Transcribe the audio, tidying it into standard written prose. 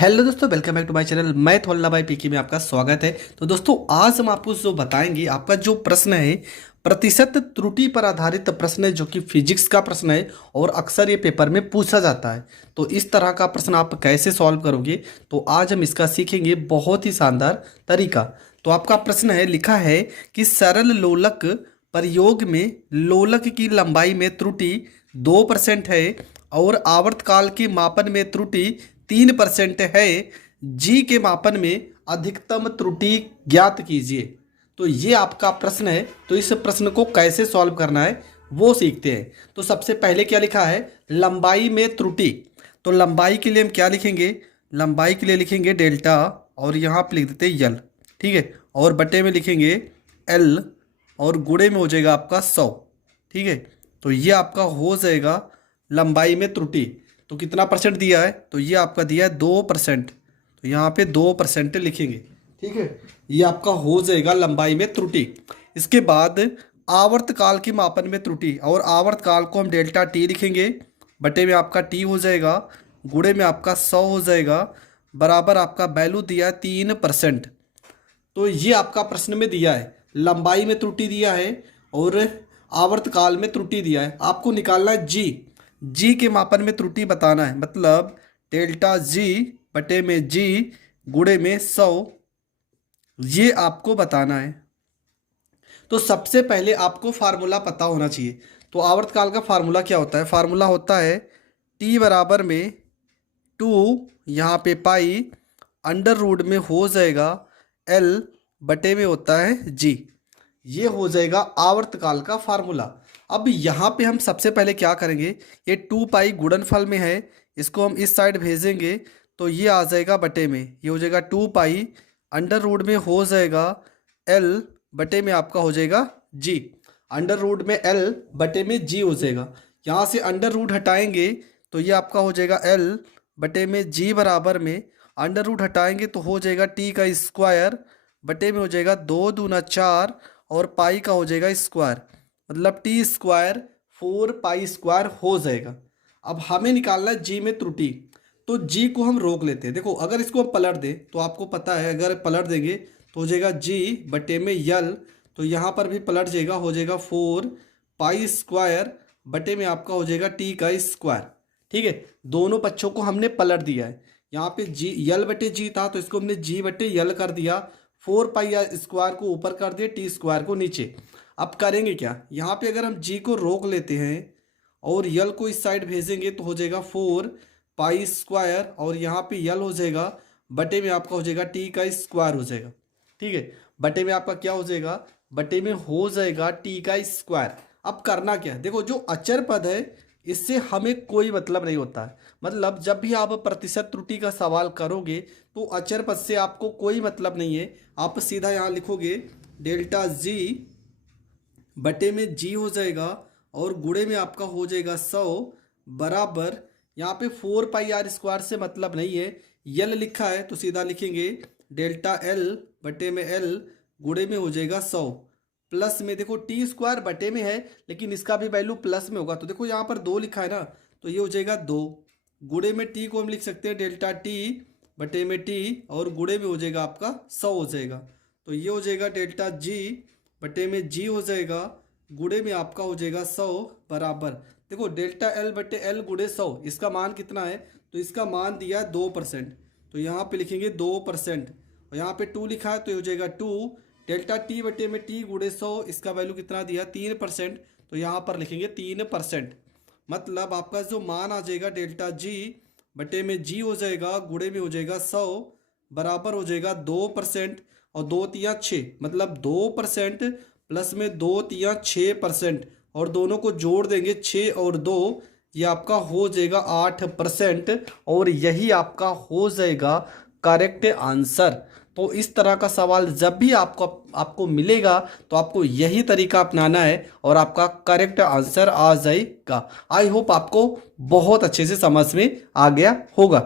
Hello दोस्तों, welcome back to my channel. मैं थोल्ला भाई पीके में आपका स्वागत है। तो दोस्तों, आज हम आपको जो बताएंगे, आपका जो प्रश्न है प्रतिशत त्रुटि पर आधारित प्रश्न है, जो कि फिजिक्स का प्रश्न है और अक्सर ये पेपर में पूछा जाता है। तो इस तरह का प्रश्न आप कैसे सॉल्व करोगे, तो आज हम इसका सीखेंगे बहुत ही शानदार तरीका। तो आपका प्रश्न है, लिखा है कि सरल लोलक प्रयोग में लोलक की लंबाई में त्रुटि 2% है और आवर्तकाल के मापन में त्रुटि 3% है। जी के मापन में अधिकतम त्रुटि ज्ञात कीजिए। तो ये आपका प्रश्न है। तो इस प्रश्न को कैसे सॉल्व करना है वो सीखते हैं। तो सबसे पहले क्या लिखा है, लंबाई में त्रुटि। तो लंबाई के लिए हम क्या लिखेंगे, लंबाई के लिए लिखेंगे डेल्टा और यहाँ पे लिख देते हैं यल, ठीक है। और बटे में लिखेंगे एल और गुणे में हो जाएगा आपका 100, ठीक है। तो ये आपका हो जाएगा लंबाई में त्रुटि। तो कितना परसेंट दिया है, तो ये आपका दिया है 2%। तो यहाँ पे 2% लिखेंगे, ठीक है। ये आपका हो जाएगा लंबाई में त्रुटि। इसके बाद आवर्तकाल के मापन में त्रुटि, और आवर्तकाल को हम डेल्टा टी लिखेंगे, बटे में आपका टी हो जाएगा, गुणे में आपका 100 हो जाएगा, बराबर आपका वैल्यू दिया है 3%। तो ये आपका प्रश्न में दिया है, लंबाई में त्रुटि दिया है और आवर्तकाल में त्रुटि दिया है। आपको निकालना है जी के मापन में त्रुटि बताना है, मतलब डेल्टा जी बटे में जी गुणे में 100, ये आपको बताना है। तो सबसे पहले आपको फार्मूला पता होना चाहिए। तो आवर्तकाल का फार्मूला क्या होता है, फार्मूला होता है टी बराबर में 2 यहाँ पे पाई अंडर रूट में हो जाएगा एल बटे में होता है जी। ये हो जाएगा आवर्तकाल का फार्मूला। अब यहाँ पे हम सबसे पहले क्या करेंगे, ये 2 पाई गुणनफल में है, इसको हम इस साइड भेजेंगे तो ये आ जाएगा बटे में, ये हो जाएगा 2 पाई अंडर रूट में हो जाएगा एल बटे में आपका हो जाएगा जी। अंडर रूट में एल बटे में जी हो जाएगा। यहाँ से अंडर रूट हटाएंगे तो ये आपका हो जाएगा एल बटे में जी बराबर में अंडर रूट हटाएंगे तो हो जाएगा टी का स्क्वायर बटे में हो जाएगा 2 दूना 4 और पाई का हो जाएगा स्क्वायर, मतलब टी स्क्वायर 4 पाई स्क्वायर हो जाएगा। अब हमें निकालना है जी में त्रुटि। तो जी को हम रोक लेते हैं। देखो, अगर इसको हम पलट दें तो आपको पता है, अगर पलट देंगे तो हो जाएगा जी बटे में यल, तो यहाँ पर भी पलट जाएगा, हो जाएगा 4 पाई स्क्वायर बटे में आपका हो जाएगा टी का स्क्वायर, ठीक है। दोनों पक्षों को हमने पलट दिया है। यहाँ पे जी यल बटे जी था तो इसको हमने जी बटे यल कर दिया, 4 पाई स्क्वायर को ऊपर कर दिया, टी स्क्वायर को नीचे। अब करेंगे क्या, यहाँ पे अगर हम जी को रोक लेते हैं और यल को इस साइड भेजेंगे तो हो जाएगा 4 पाई स्क्वायर और यहाँ पे यल हो जाएगा बटे में आपका हो जाएगा टी का स्क्वायर हो जाएगा, ठीक है। बटे में आपका क्या हो जाएगा, बटे में हो जाएगा टी का स्क्वायर। अब करना क्या है, देखो जो अचर पद है इससे हमें कोई मतलब नहीं होता है। मतलब जब भी आप प्रतिशत त्रुटि का सवाल करोगे तो अचर पद से आपको कोई मतलब नहीं है। आप सीधा यहाँ लिखोगे डेल्टा जी बटे में जी हो जाएगा और गुणे में आपका हो जाएगा 100 बराबर, यहाँ पे 4 पाई आर स्क्वायर से मतलब नहीं है, यल लिखा है तो सीधा लिखेंगे डेल्टा एल बटे में एल गुणे में हो जाएगा 100 प्लस में, देखो टी स्क्वायर बटे में है लेकिन इसका भी वैल्यू प्लस में होगा, तो देखो यहाँ पर 2 लिखा है ना, तो ये हो जाएगा 2 गुणे में टी को हम लिख सकते हैं डेल्टा टी बटे में टी और गुणे में हो जाएगा आपका 100 हो जाएगा। तो ये हो जाएगा डेल्टा जी बटे में जी हो जाएगा, गुणे में आपका हो जाएगा 100 बराबर, देखो डेल्टा एल बटे एल गुणे 100, इसका मान कितना है, तो इसका मान दिया है 2%, तो यहाँ पे लिखेंगे 2% और यहाँ पे 2 लिखा है तो ये हो जाएगा 2 डेल्टा टी बटे में टी गुणे 100, इसका वैल्यू कितना दिया 3%, तो यहाँ पर लिखेंगे 3%। मतलब आपका जो मान आ जाएगा डेल्टा जी बटे में जी हो जाएगा गुणे में हो जाएगा 100 बराबर हो जाएगा 2% और 2 तिया 6, मतलब 2% प्लस में 2 तिया 6% और दोनों को जोड़ देंगे 6 और 2, ये आपका हो जाएगा 8% और यही आपका हो जाएगा करेक्ट आंसर। तो इस तरह का सवाल जब भी आपको मिलेगा तो आपको यही तरीका अपनाना है और आपका करेक्ट आंसर आ जाएगा। आई होप आपको बहुत अच्छे से समझ में आ गया होगा।